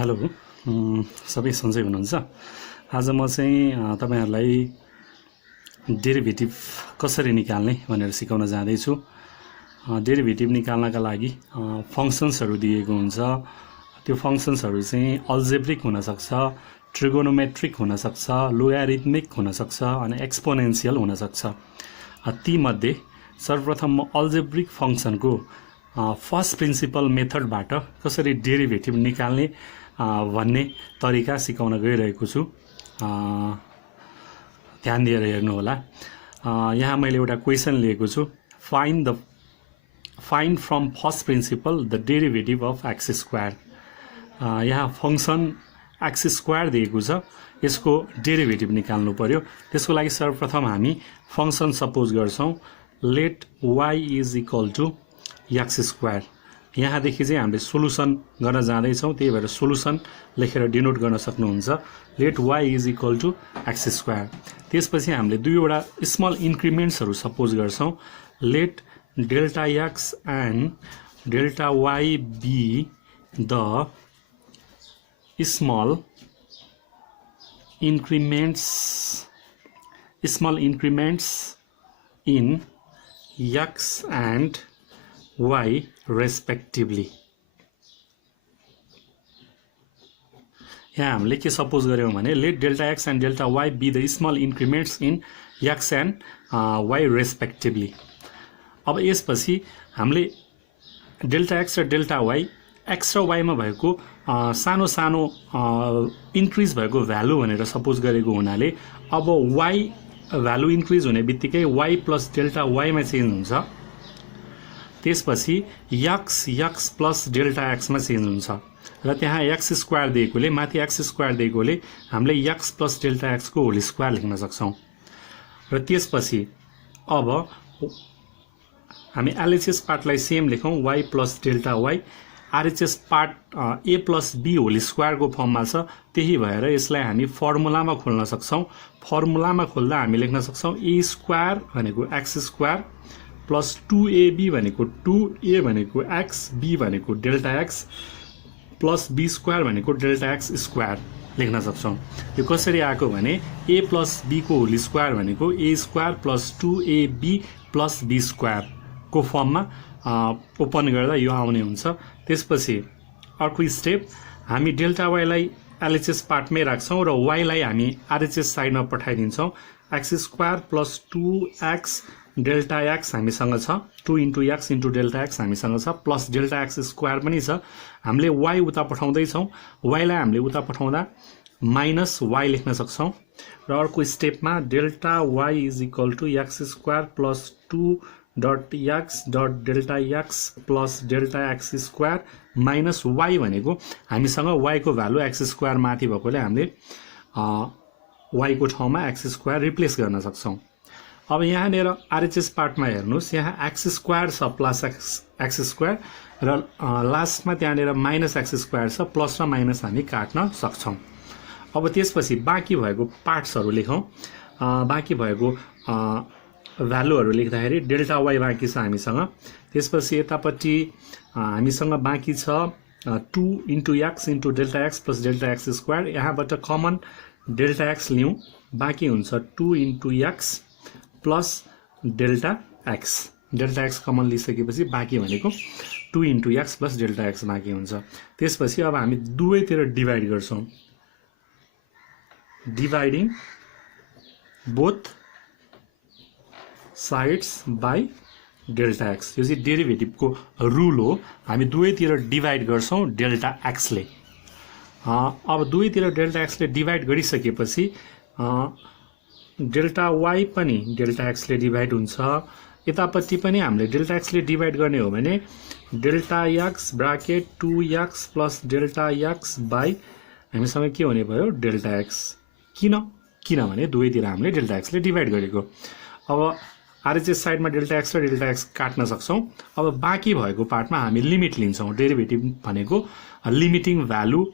Hello सबै सन्चै हुनुहुन्छ। आज म चाहिँ तपाईहरुलाई डेरिभेटिभ कसरी निकाल्ने भनेर सिकाउन जाँदैछु। डेरिभेटिभ निकाल्नका लागि फंक्सन्सहरु दिएको हुन्छ। त्यो फंक्सन्सहरु चाहिँ अल्जेब्रिक हुन सक्छ, ट्रिगोनोमेट्रिक हुन सक्छ, लोगारिथमिक हुन सक्छ अनि एक्सपोनेन्शियल हुन सक्छ। ती मध्ये सर्वप्रथम म अल्जेब्रिक फंक्सनको फर्स्ट प्रिन्सिपल मेथडबाट कसरी डेरिभेटिभ निकाल्ने भन्ने तरिका सिकाउन गइरहेको छु। ध्यान दिएर हेर्नु होला। यहाँ मैले एउटा क्वेशन लिएको छु, find from first principle the derivative of x square. यहाँ फंक्सन एक्स स्क्वायर दिएको छ, यसको डेरिभेटिभ निकाल्नु पर्यो। त्यसको लागि सर्वप्रथम हामी फंक्सन सपोज गर्छौं, let y is equal to x square. यहाँदेखि चाहिँ हामीले सोलुसन गर्न जाँदैछौं, त्यही भएर सोलुसन लेखेर डिनोट गर्न सक्नुहुन्छ। Let y is equal to x square. त्यसपछि हामीले दुईवटा स्मल इन्क्रिमेन्ट्सहरु सपोज गर्छौं, let delta x and delta y be the small increments in x and y respectively। यहाँ हामीले के सपोज गर्यौं भने let delta x and delta y be the small increments in x and y respectively. अब यसपछि हामीले delta x र delta y x र y मा भएको सानो सानो इन्क्रिज भएको भ्यालु भनेर सपोज गरेको हुनाले अब y भ्यालु इन्क्रिज हुने बित्तिकै y प्लस डेल्टा y मा चेन्ज हुन्छ। त्यसपछि x प्लस डेल्टा x मा चेन्ज हुन्छ र त्यहाँ x स्क्वायर दिएकोले माथि x स्क्वायर दिएकोले हामीले x प्लस डेल्टा x को होल स्क्वायर लेख्न सक्छौं। र त्यसपछि अब हामी एलएचएस पार्टलाई सेम लेखौं, y plus delta y। RHS part a plus b whole square को फर्ममा छ, त्यही भएर यसलाई हामी फर्मुलामा खोल्न सक्छौं। फर्मुलामा खोल्दा हामी लेख्न सक्छौं a स्क्वायर भनेको x स्क्वायर प्लस 2ab भनेको 2a भनेको x, b भनेको delta x plus b square भनेको डेल्टा x स्क्वायर लेख्न सक्छौं। यो कसरी आको भने a प्लस b को होल स्क्वायर भनेको a square plus 2ab plus b square को फर्ममा ओपन गर्दा यो आउने हुन्छ। त्यसपछि अर्को स्टेप हामी डेल्टा y लाई एलएचएस पार्टमै राख्छौं र y लाई हामी आरएचएस साइडमा पठाइदिन्छौं। x square plus 2x delta x हामीसँग छ, 2 into x into delta x हामीसँग छ, प्लस डेल्टा x स्क्वायर पनि छ। हामीले y उता पठाउँदै छौं, y लाई हामीले उता पठाउँदा माइनस y लेख्न सक्छौं। र अर्को स्टेपमा delta y is equal to x square plus 2 dot x dot delta x plus delta x square minus y भनेको हामीसँग y को भ्यालु x स्क्वायर माथि भएकोले हामीले y को ठाउँमा x स्क्वायर रिप्लेस गर्न सक्छौं। अब यहाँनेर आरएचएस पार्टमा हेर्नुस्, यहाँ x स्क्वायर छ प्लस x स्क्वायर र लास्टमा त्यहाँनेर माइनस x स्क्वायर छ, प्लस र माइनस हामी काट्न सक्छौं। अब त्यसपछि बाँकी भएको पार्ट्सहरु लेखौं। बाँकी भएको भ्यालुहरु लेख्दाखेरि डेल्टा y बाँकी छ हामीसँग। त्यसपछि यतापट्टि हामीसँग बाँकी छ 2 into x into delta x plus delta x square. यहाँबाट कमन डेल्टा x लियौं, बाँकी हुन्छ 2 into x plus delta x। Delta x common लिइसकेपछि बाँकी भनेको 2 into x plus delta x बाँकी हुन्छ। त्यसपछि अब हामी दुवैतिर डिभाइड गर्छौं, dividing both sides by delta x। यो चाहिँ डेरिभेटिभ को रुल हो, हामी दुवैतिर डिभाइड गर्छौं डेल्टा x ले। अब दुवैतिर डेल्टा x ले डिभाइड गरिसकेपछि डेल्टा y पनि डेल्टा x ले डिभाइड हुन्छ। यतापट्टि पनि हामीले डेल्टा x ले डिभाइड गर्ने हो भने delta x bracket 2x plus delta x by हामीसँग के हुने भयो डेल्टा x। किनभने दुवैतिर हामीले डेल्टा x ले डिभाइड गरेको। अब आरएचएस साइडमा डेल्टा x र डेल्टा x काट्न सक्छौं। अब बाँकी भएको पार्टमा हामी लिमिट लिन्छौं। डेरिभेटिभ भनेको limiting value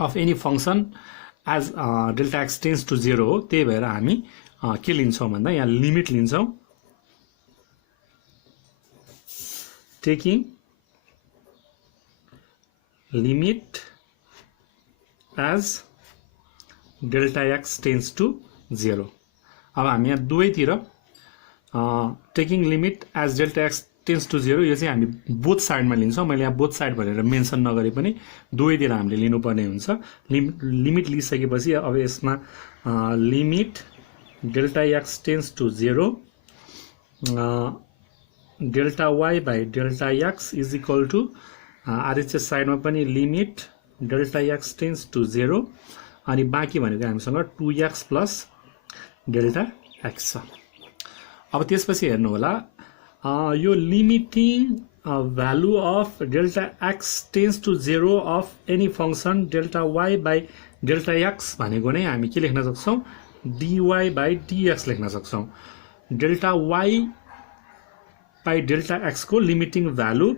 of any function as delta x tends to 0 हो। त्यही भएर हामी के लिन्छौं भन्दा यहाँ लिमिट लिन्छौं, taking limit as delta x tends to 0। अब हामी यहाँ दुवैतिर taking limit as delta x tends to 0 यो चाहिँ हामी बोथ साइडमा लिन्छौँ। मैले यहाँ बोथ साइड भनेर मेन्सन नगरे पनि दुवैतिर हामीले लिनुपर्ने हुन्छ। लिमिट लिइसकेपछि अब यसमा limit delta x tends to 0 delta y by delta x is equal to RHS साइडमा पनि limit delta x tends to 0 अनि बाँकी भनेको हामीसँग 2x प्लस डेल्टा एक्स छ। अब त्यसपछि हेर्नु होला यो limiting value of delta x tends to 0 of any function delta y by delta x भनेको नै हामी के लेख्न सक्छौँ dy बाई dx लेख्न सक्छौँ। Delta y by delta x को limiting value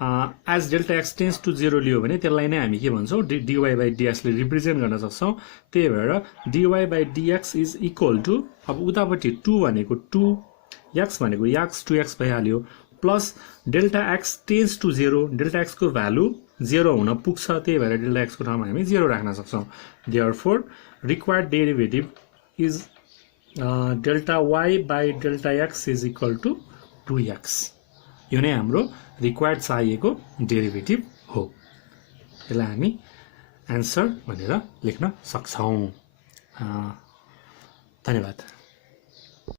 as delta x tends to 0 लियो भने त्यसलाई नै हामी के भन्छौँ dy बाई dx ले रिप्रेजेन्ट गर्न सक्छौँ। त्यही भएर dy by dx is equal to अब उतापट्टि 2 भनेको 2x भनेको x 2x भइहाल्यो plus delta x tends to 0 delta x को भ्यालु 0 हुन पुग्छ। त्यही भएर डेल्टा एक्स को ठाउँमा हामी 0 राख्न सक्छौँ। Therefore required derivative is delta y by delta x is equal to 2x। यो नै हाम्रो रिक्वायर्ड चाहिएको डेरिभेटिभ हो। यसलाई हामी एन्सर भनेर लेख्न सक्छौँ। धन्यवाद।